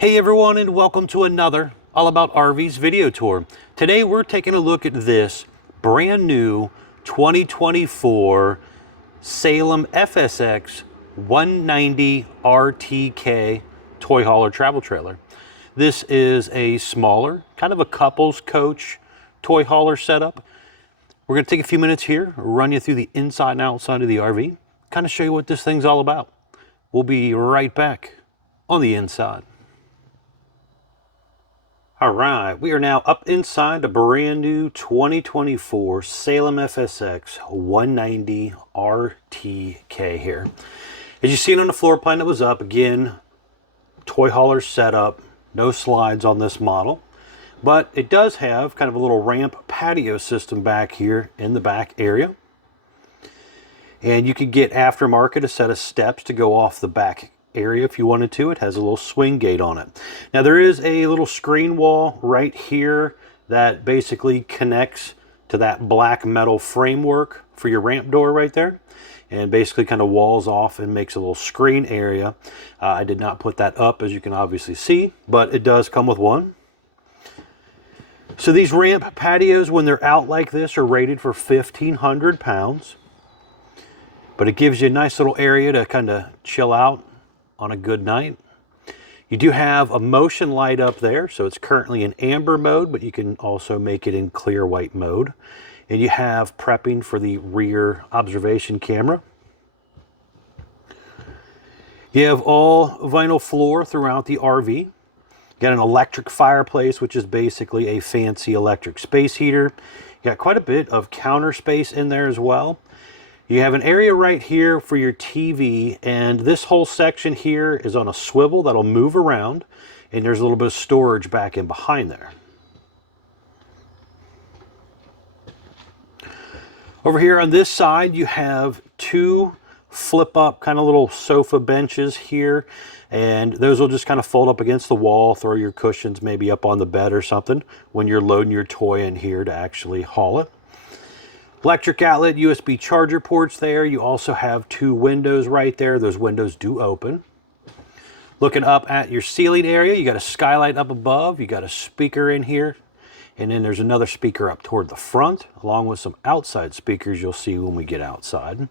Hey everyone, and welcome to another All About RVs video tour. Today we're taking a look at this brand new 2024 Salem FSX 190RTK toy hauler travel trailer. This is a smaller, kind of a couples coach toy hauler setup. We're going to take a few minutes here, run you through the inside and outside of the RV, kind of show you what this thing's all about. We'll be right back on the inside. All right, we are now up inside a brand new 2024 Salem FSX 190RTK here. As you see it on the floor plan that was up, again, toy hauler setup, no slides on this model, but it does have kind of a little ramp patio system back here in the back area. And you could get aftermarket a set of steps to go off the back area if you wanted to. It has a little swing gate on it. Now there is a little screen wall right here that basically connects to that black metal framework for your ramp door right there, and basically kind of walls off and makes a little screen area. I did not put that up, as you can obviously see, but it does come with one. So these ramp patios, when they're out like this, are rated for 1,500 pounds, but it gives you a nice little area to kind of chill out on a good night. You do have a motion light up there, so it's currently in amber mode, but you can also make it in clear white mode. And you have prepping for the rear observation camera. You have all vinyl floor throughout the RV. You got an electric fireplace, which is basically a fancy electric space heater. You got quite a bit of counter space in there as well. You have an area right here for your TV, and this whole section here is on a swivel that'll move around, and there's a little bit of storage back in behind there. Over here on this side, you have two flip-up kind of little sofa benches here, and those will just kind of fold up against the wall, throw your cushions maybe up on the bed or something when you're loading your toy in here to actually haul it. Electric outlet, USB charger ports there. You also have two windows right there. Those windows do open. Looking up at your ceiling area, you got a skylight up above. You got a speaker in here. And then there's another speaker up toward the front, along with some outside speakers you'll see when we get outside.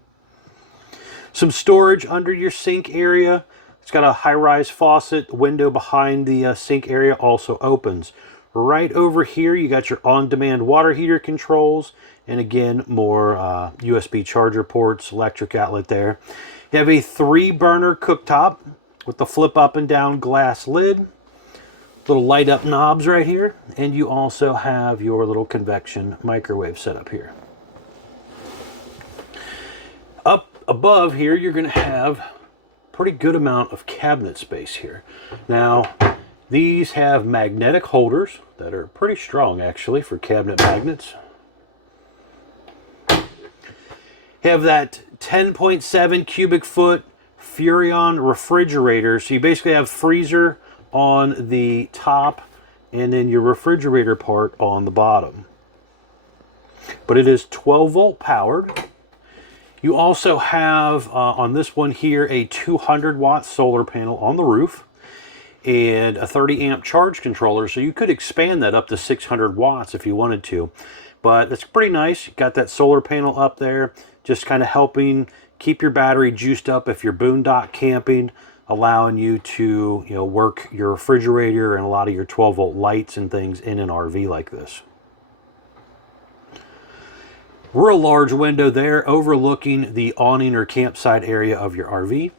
Some storage under your sink area. It's got a high-rise faucet. Window behind the sink area also opens. Right over here, you got your on-demand water heater controls, and again, more USB charger ports, electric outlet there. You have a 3-burner cooktop with the flip up and down glass lid, little light up knobs right here, and you also have your little convection microwave set up here. Up above here, you're going to have a pretty good amount of cabinet space here. Now, these have magnetic holders that are pretty strong actually for cabinet magnets. Have that 10.7 cubic foot Furrion refrigerator. So you basically have freezer on the top and then your refrigerator part on the bottom. But it is 12 volt powered. You also have on this one here a 200 watt solar panel on the roof and a 30 amp charge controller, so you could expand that up to 600 watts if you wanted to. But it's pretty nice. You got that solar panel up there, just kind of helping keep your battery juiced up if you're boondock camping, allowing you to, work your refrigerator and a lot of your 12 volt lights and things in an RV like this. Real large window there overlooking the awning or campsite area of your RV.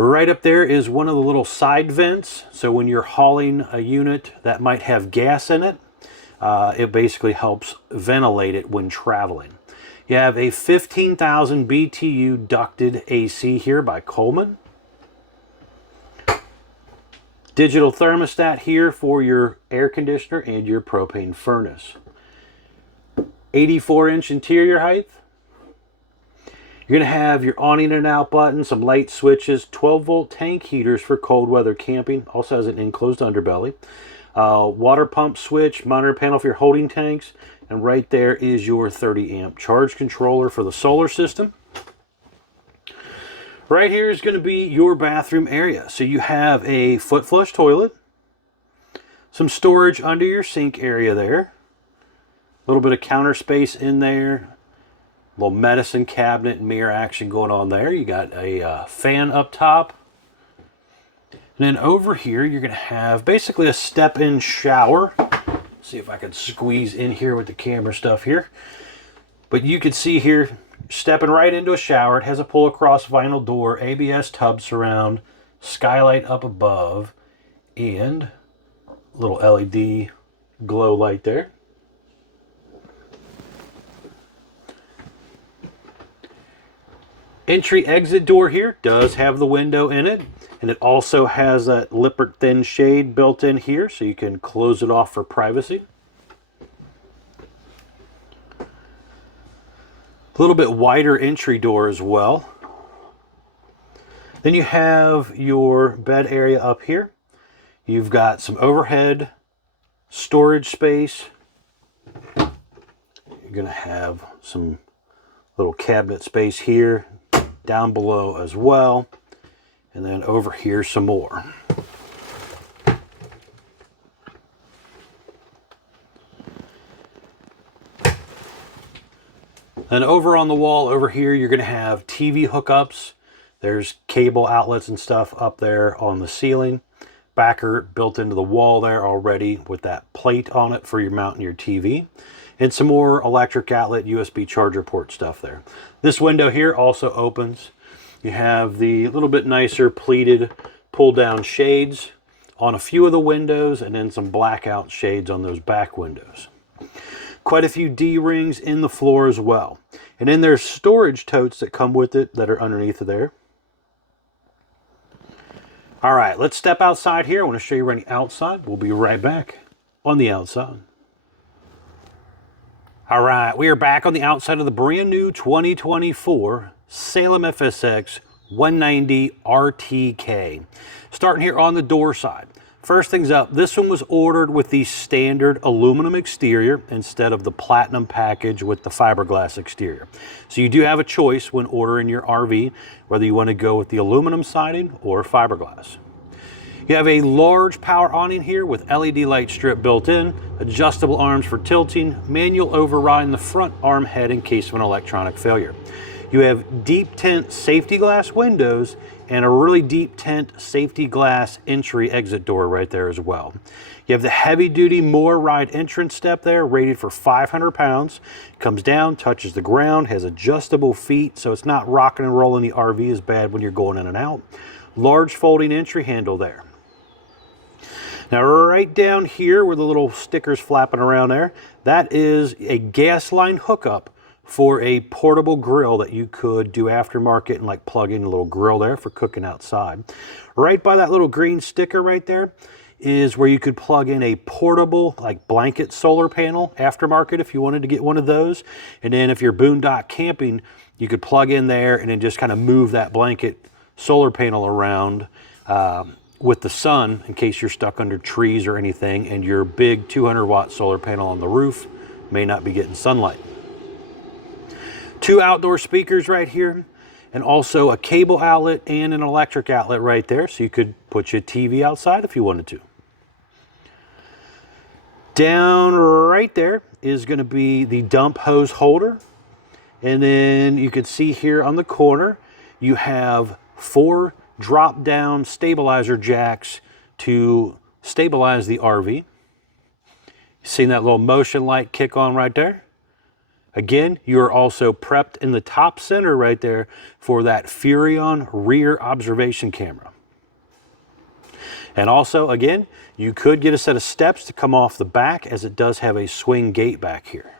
Right up there is one of the little side vents, so when you're hauling a unit that might have gas in it, it basically helps ventilate it when traveling. You have a 15,000 BTU ducted AC here by Coleman. Digital thermostat here for your air conditioner and your propane furnace. 84-inch interior height. You're going to have your on in and out button, some light switches, 12 volt tank heaters for cold weather camping. Also has an enclosed underbelly. Water pump switch, monitor panel for your holding tanks. And right there is your 30 amp charge controller for the solar system. Right here is going to be your bathroom area. So you have a foot flush toilet, some storage under your sink area there, a little bit of counter space in there, a little medicine cabinet and mirror action going on there. You got a fan up top. And then over here, you're going to have basically a step-in shower. See if I can squeeze in here with the camera stuff here. But you can see here, stepping right into a shower. It has a pull-across vinyl door, ABS tub surround, skylight up above, and a little LED glow light there. Entry exit door here does have the window in it, and it also has that Lippert thin shade built in here, so you can close it off for privacy. A little bit wider entry door as well. Then you have your bed area up here. You've got some overhead storage space. You're going to have some little cabinet space here, down below as well, and then over here some more. And over on the wall over here, you're going to have TV hookups. There's cable outlets and stuff up there on the ceiling. Backer built into the wall there already with that plate on it for your mounting your TV. And some more electric outlet USB charger port stuff there. This window here also opens. You have the little bit nicer pleated pull down shades on a few of the windows, and then some blackout shades on those back windows. Quite a few D-rings in the floor as well. And then there's storage totes that come with it that are underneath of there. All right, let's step outside here. I want to show you running outside. We'll be right back on the outside. All right, we are back on the outside of the brand new 2024 Salem FSX 190RTK. Starting here on the door side. First things up, this one was ordered with the standard aluminum exterior instead of the platinum package with the fiberglass exterior. So you do have a choice when ordering your RV, whether you want to go with the aluminum siding or fiberglass. You have a large power awning here with LED light strip built in, adjustable arms for tilting, manual override in the front arm head in case of an electronic failure. You have deep tint safety glass windows and a really deep tint safety glass entry exit door right there as well. You have the heavy duty Moore ride entrance step there, rated for 500 pounds. Comes down, touches the ground, has adjustable feet, so it's not rocking and rolling the RV as bad when you're going in and out. Large folding entry handle there. Now right down here where the little stickers flapping around there, that is a gas line hookup for a portable grill that you could do aftermarket and like plug in a little grill there for cooking outside. Right by that little green sticker right there is where you could plug in a portable like blanket solar panel aftermarket if you wanted to get one of those. And then if you're boondock camping, you could plug in there and then just kind of move that blanket solar panel around with the sun in case you're stuck under trees or anything and your big 200 watt solar panel on the roof may not be getting sunlight. Two outdoor speakers right here, and also a cable outlet and an electric outlet right there, so you could put your TV outside if you wanted to. Down right there is going to be the dump hose holder, and then you can see here on the corner you have 4 drop down stabilizer jacks to stabilize the RV. Seen that little motion light kick on right there? Again, you are also prepped in the top center right there for that Furrion rear observation camera. And also, again, you could get a set of steps to come off the back as it does have a swing gate back here.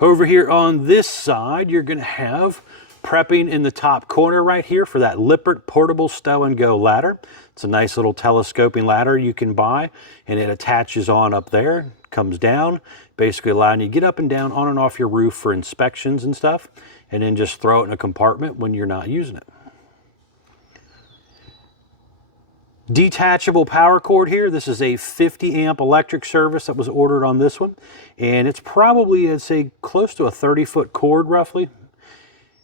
Over here on this side, you're going to have prepping in the top corner right here for that Lippert portable stow and go ladder. It's a nice little telescoping ladder you can buy, and it attaches on up there, comes down, basically allowing you to get up and down on and off your roof for inspections and stuff, and then just throw it in a compartment when you're not using it. Detachable power cord here. This is a 50 amp electric service that was ordered on this one. And it's probably, I'd say, close to a 30-foot cord roughly.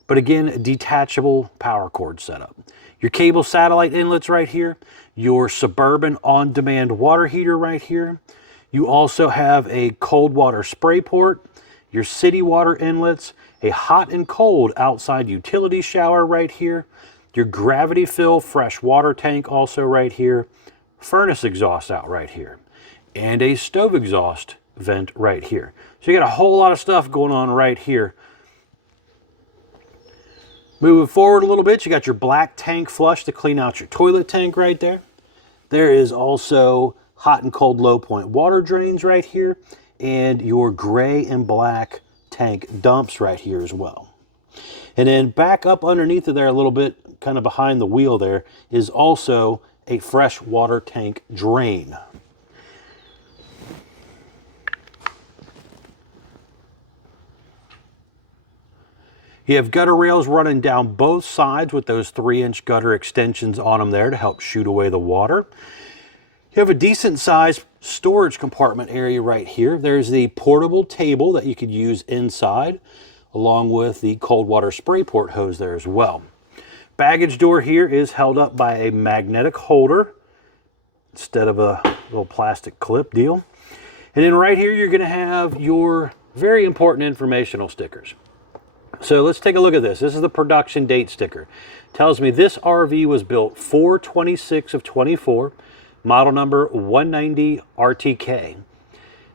But again, detachable power cord setup. Your cable satellite inlets right here. Your Suburban on-demand water heater right here. You also have a cold water spray port. Your city water inlets. A hot and cold outside utility shower right here. Your gravity fill fresh water tank also right here, furnace exhaust out right here, and a stove exhaust vent right here. So you got a whole lot of stuff going on right here. Moving forward a little bit, you got your black tank flush to clean out your toilet tank right there. There is also hot and cold low point water drains right here, and your gray and black tank dumps right here as well. And then back up underneath of there a little bit, kind of behind the wheel there, is also a fresh water tank drain. You have gutter rails running down both sides with those 3-inch gutter extensions on them there to help shoot away the water. You have a decent sized storage compartment area right here. There's the portable table that you could use inside, along with the cold water spray port hose there as well. Baggage door here is held up by a magnetic holder instead of a little plastic clip deal. And then right here, you're going to have your very important informational stickers. So let's take a look at this. This is the production date sticker. It tells me this RV was built 4/26 of 24, model number 190RTK.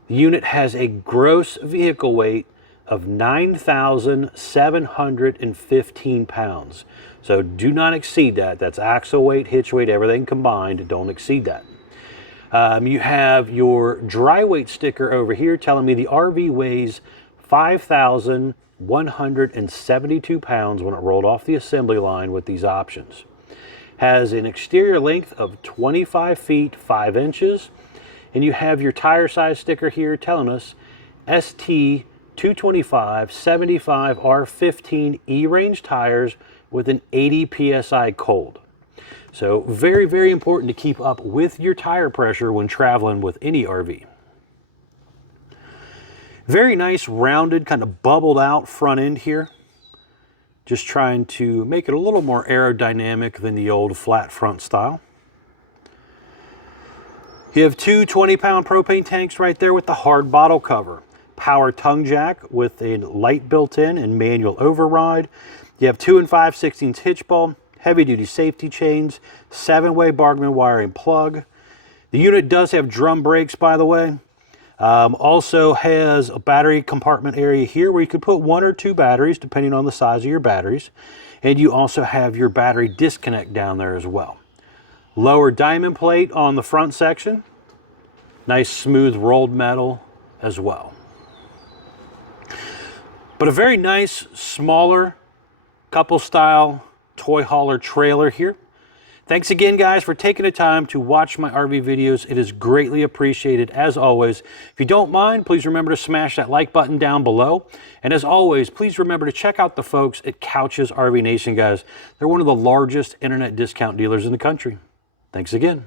The unit has a gross vehicle weight of 9,715 pounds. So do not exceed that. That's axle weight, hitch weight, everything combined. Don't exceed that. You have your dry weight sticker over here telling me the RV weighs 5,172 pounds when it rolled off the assembly line with these options. Has an exterior length of 25 feet 5 inches. And you have your tire size sticker here telling us ST 225 75 R15 E-range tires with an 80 PSI cold. So very, very important to keep up with your tire pressure when traveling with any RV. Very nice rounded, kind of bubbled out front end here. Just trying to make it a little more aerodynamic than the old flat front style. You have two 20-pound propane tanks right there with the hard bottle cover. Power tongue jack with a light built in and manual override. You have 2 5/16 hitch bolt, heavy duty safety chains, 7-way Bargman wiring plug. The unit does have drum brakes, by the way. Also has a battery compartment area here where you could put 1 or 2 batteries depending on the size of your batteries. And you also have your battery disconnect down there as well. Lower diamond plate on the front section. Nice smooth rolled metal as well. But a very nice, smaller, couple style toy hauler trailer here. Thanks again, guys, for taking the time to watch my RV videos. It is greatly appreciated, as always. If you don't mind, please remember to smash that like button down below. And as always, please remember to check out the folks at Couch's RV Nation, guys. They're one of the largest internet discount dealers in the country. Thanks again.